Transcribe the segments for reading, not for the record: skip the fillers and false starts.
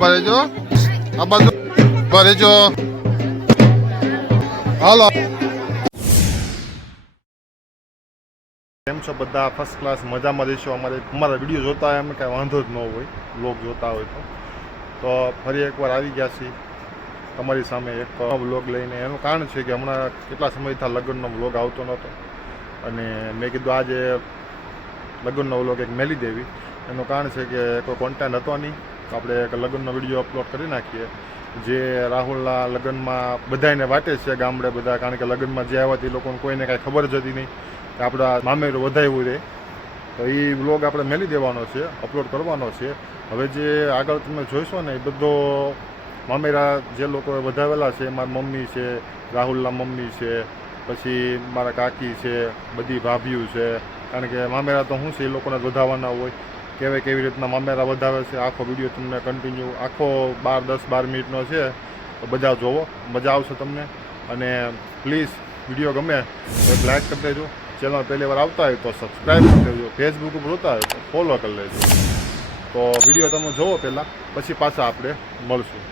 ભરેજો આ બાજુ ભરેજો હાલો. કેમ છો બધા? ફર્સ્ટ ક્લાસ મજામાં રહીશો. અમારા વિડીયો જોતા હોય એમ કાંઈ વાંધો જ ન હોય, વ્લોગ જોતા હોય તો ફરી એકવાર આવી ગયા છીએ તમારી સામે એક વ્લોગ લઈને. એનું કારણ છે કે હમણાં કેટલા સમયથી લગ્નનો વ્લોગ આવતો નહોતો અને મેં કીધું આજે લગ્નનો વ્લોગ એક મેલી દેવી. એનું કારણ છે કે કોઈ કોન્ટેન્ટ હતો નહીં, આપણે એક લગ્નનો વિડીયો અપલોડ કરી નાખીએ. જે રાહુલના લગ્નમાં બધાને વાટે છે ગામડે બધા, કારણ કે લગ્નમાં જે આવ્યા તે લોકોને કોઈને કાંઈ ખબર જ હતી નહીં કે આપણા મામેરું વધાવ્યું રહે. તો એ વ્લોગ આપણે મેલી દેવાનો છે, અપલોડ કરવાનો છે. હવે જે આગળ તમે જોઈશો ને એ બધો મામેરા જે લોકોએ વધાવેલા છે, મારી મમ્મી છે, રાહુલના મમ્મી છે, પછી મારા કાકી છે, બધી ભાભીઓ છે. કારણ કે મામેરા તો શું છે એ લોકોને જ વધાવવાના હોય. કેવી રીતના મામેરા વધાવે છે આખો વિડીયો તમને કન્ટિન્યુ આખો 10-12 મિનિટનો છે. તો બધા જોવો, મજા આવશે તમને. અને પ્લીઝ વિડીયો ગમે તો એક લાઇક કરી દેજો. ચેનલ પહેલી વાર આવતા હોય તો સબસ્ક્રાઈબ કરી દેજો. ફેસબુક ઉપર હોતા હોય તો ફોલો કરી લેજો. તો વિડીયો તમે જોવો પહેલાં, પછી પાછા આપણે મળશું.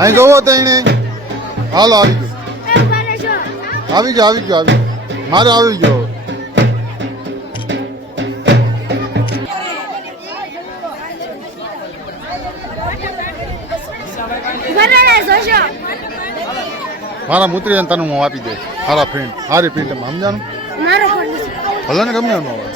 અહીં જોવો તો એને હાલો આવી ગયો મારે આવી ગયો. મારા મુત્રી તને હું આપી દે. સારા ફ્રેન્ડ સારી પ્રિન્ટ સમજાનું ભલે ને ગમે ન હોય.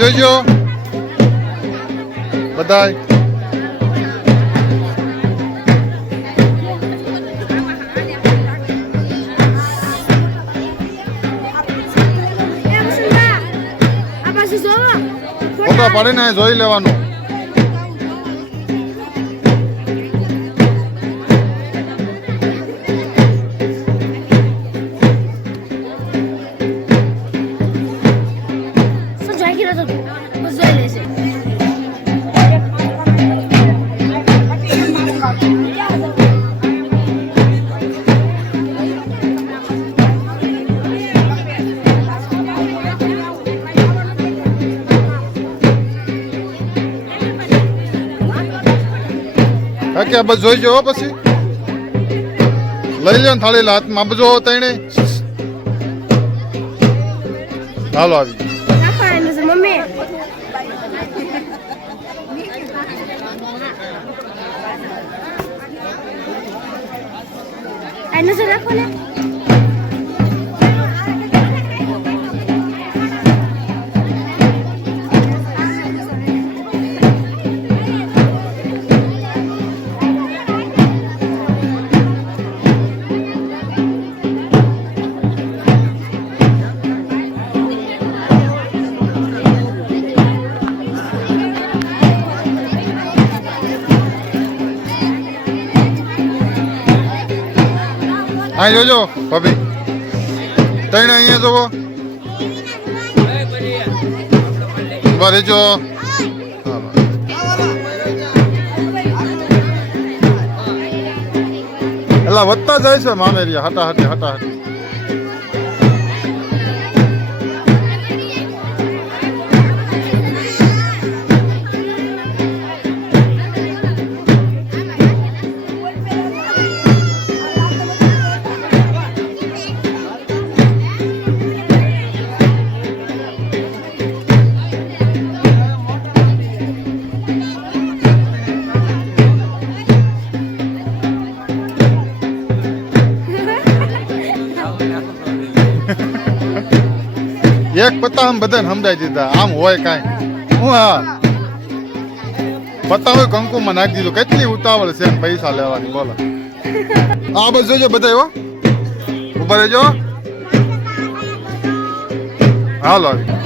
જોઈજો બધા. ફોટો પાડીને જોઈ લેવાનું. કે બસ જોઈ જો પછી લઈ લ્યો ને થાળી હાથમાં બજો તઈને. હાલો આવી કઈ નજર રાખો ને અહીં જોજો ભાભી તઈને અહીંયા જોવો બરે જો એટલે વધતા જાય છે મામેરિયા હટાહટી હટાહટી એક પત્તા આમ બધાને સમજાઈ દીધા આમ હોય કાંઈ હું હા પત્તા હોય કંકુમાં નાખી દીધું કેટલી ઉતાવળ છે પૈસા લેવાની બોલો આ બસ જોજો બધા એવો ઉભા રહેજો હાલો આવી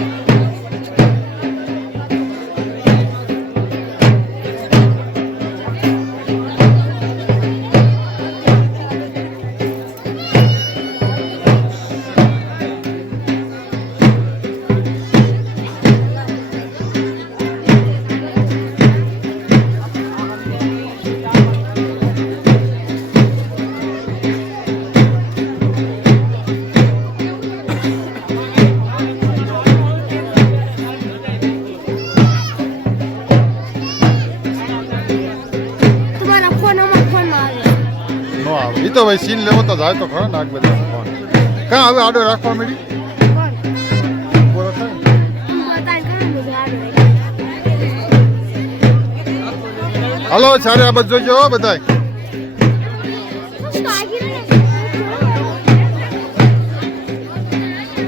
એ તો ભાઈ સીન લેવો તો જાય તો ખરો નાક બધા કાં હવે આડો રાખવા મળી હલો ચારે આ બધું જોજો બધા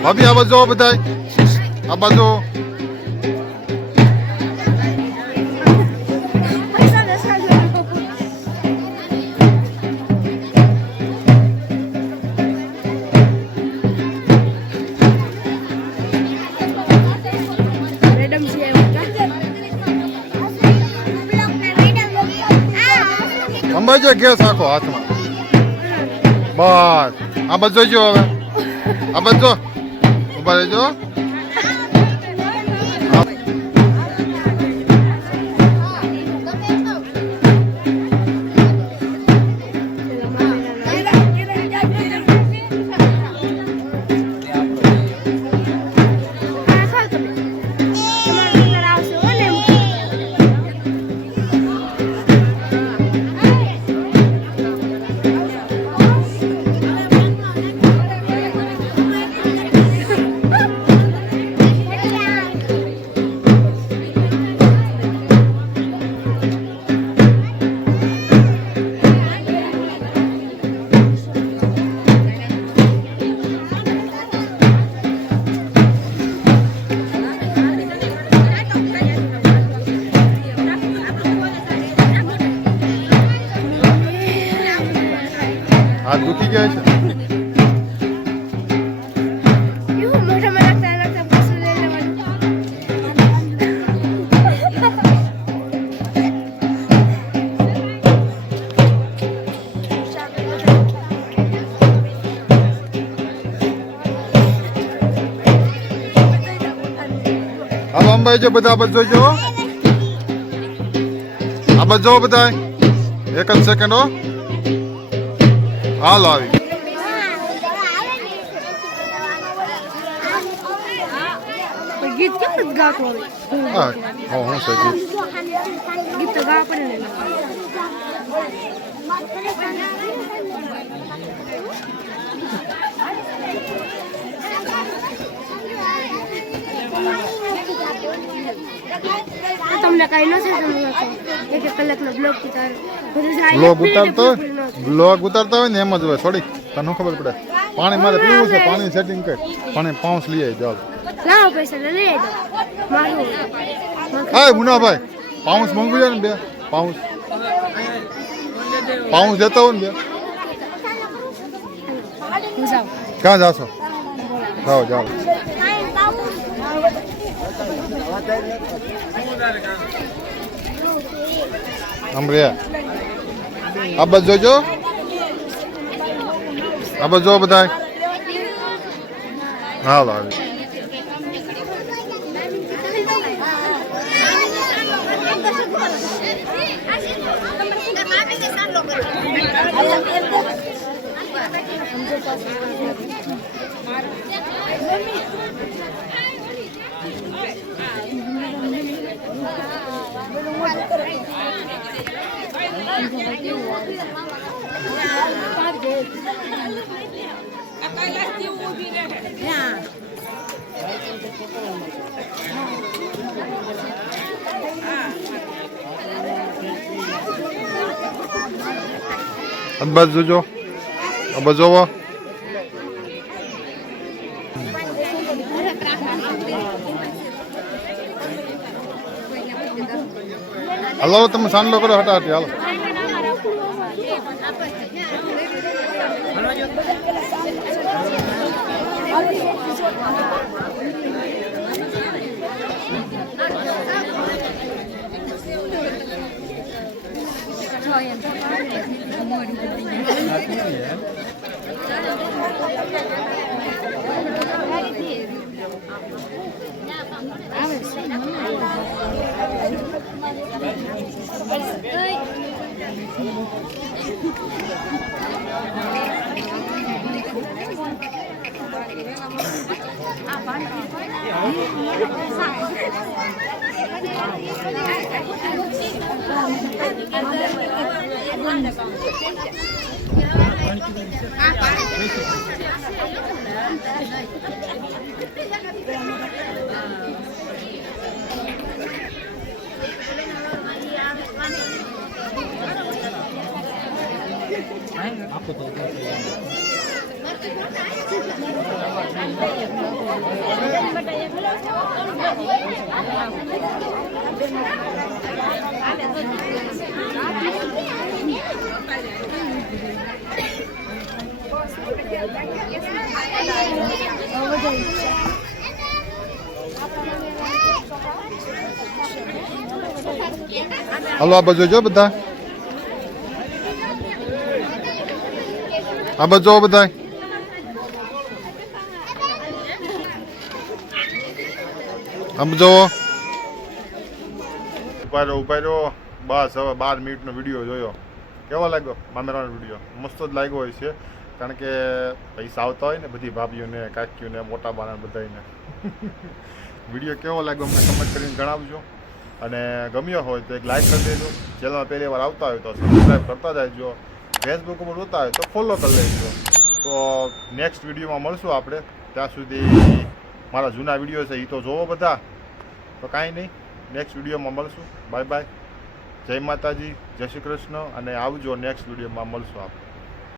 ભાભી આ બધું બધા આ બાજુ અંબાજી ગેસ આખો હાથમાં બસ આ બધો જો હવે આ બધો ઉભા રહેજો હાથ દુખી ગયા છે હાલો અંબાઈ જો બધા બધો જો આ બધો બધા એક જ સેકન્ડ હો હાલ આવી ગીત કેમ ગાતો હા હું છે ગીત તો ગાવા પડે ને તમને કઈ નથી સમજાતું કલાકનો બ્લોગ બ્લોગ ઉતારતા હોય ને એમ જ હોય થોડી તને ખબર પડે પાણી મારે પીવું છે પાણી સેટિંગ કર પાણી પાઉસ લઈ આવી જાવ લાવો પૈસા લઈ આવજો મારું હા મુનાભાઈ પાઉસ મંગવી જાય ને બે પાઉસ દેતા હોય ને બે જાઓ ક્યાં જાશો જાઓ જાઓ અમરે આ બસ જોજો આ બસ જો બધા હાલ આવી બસ જોજો બસ જોવો હાલો તમે સાંડલો કરો હટાટી હાલો હાલો આ બાજુ જો બધા આ બાજુ જો બધા આમ જો ઉભા રહ્યો બસ હવે 12 મિનિટનો વિડીયો જોયો કેવો લાગ્યો મામેરાનો વિડીયો મસ્ત જ લાગ્યો હોય છે કારણ કે પૈસા આવતા હોય ને બધી ભાભીઓને કાકીઓને મોટા બાના બધાને વિડીયો કેવો લાગ્યો અમને કમેન્ટ કરીને જણાવજો અને ગમ્યો હોય તો એક લાઈક કરી દેજો ચેનલમાં પહેલી વાર આવતા હોય તો સબસ્ક્રાઈબ કરતા જાયજો ફેસબુક ઉપર જોતા હોય તો ફોલો કરી લેજો તો નેક્સ્ટ વિડીયોમાં મળશું આપણે ત્યાં સુધી મારા જૂના વિડીયો છે એ તો જોવો બધા તો કાંઈ નહીં નેક્સ્ટ વિડીયોમાં મળશું બાય બાય જય માતાજી જય શ્રી કૃષ્ણ અને આવજો નેક્સ્ટ વિડીયોમાં મળશું આપણે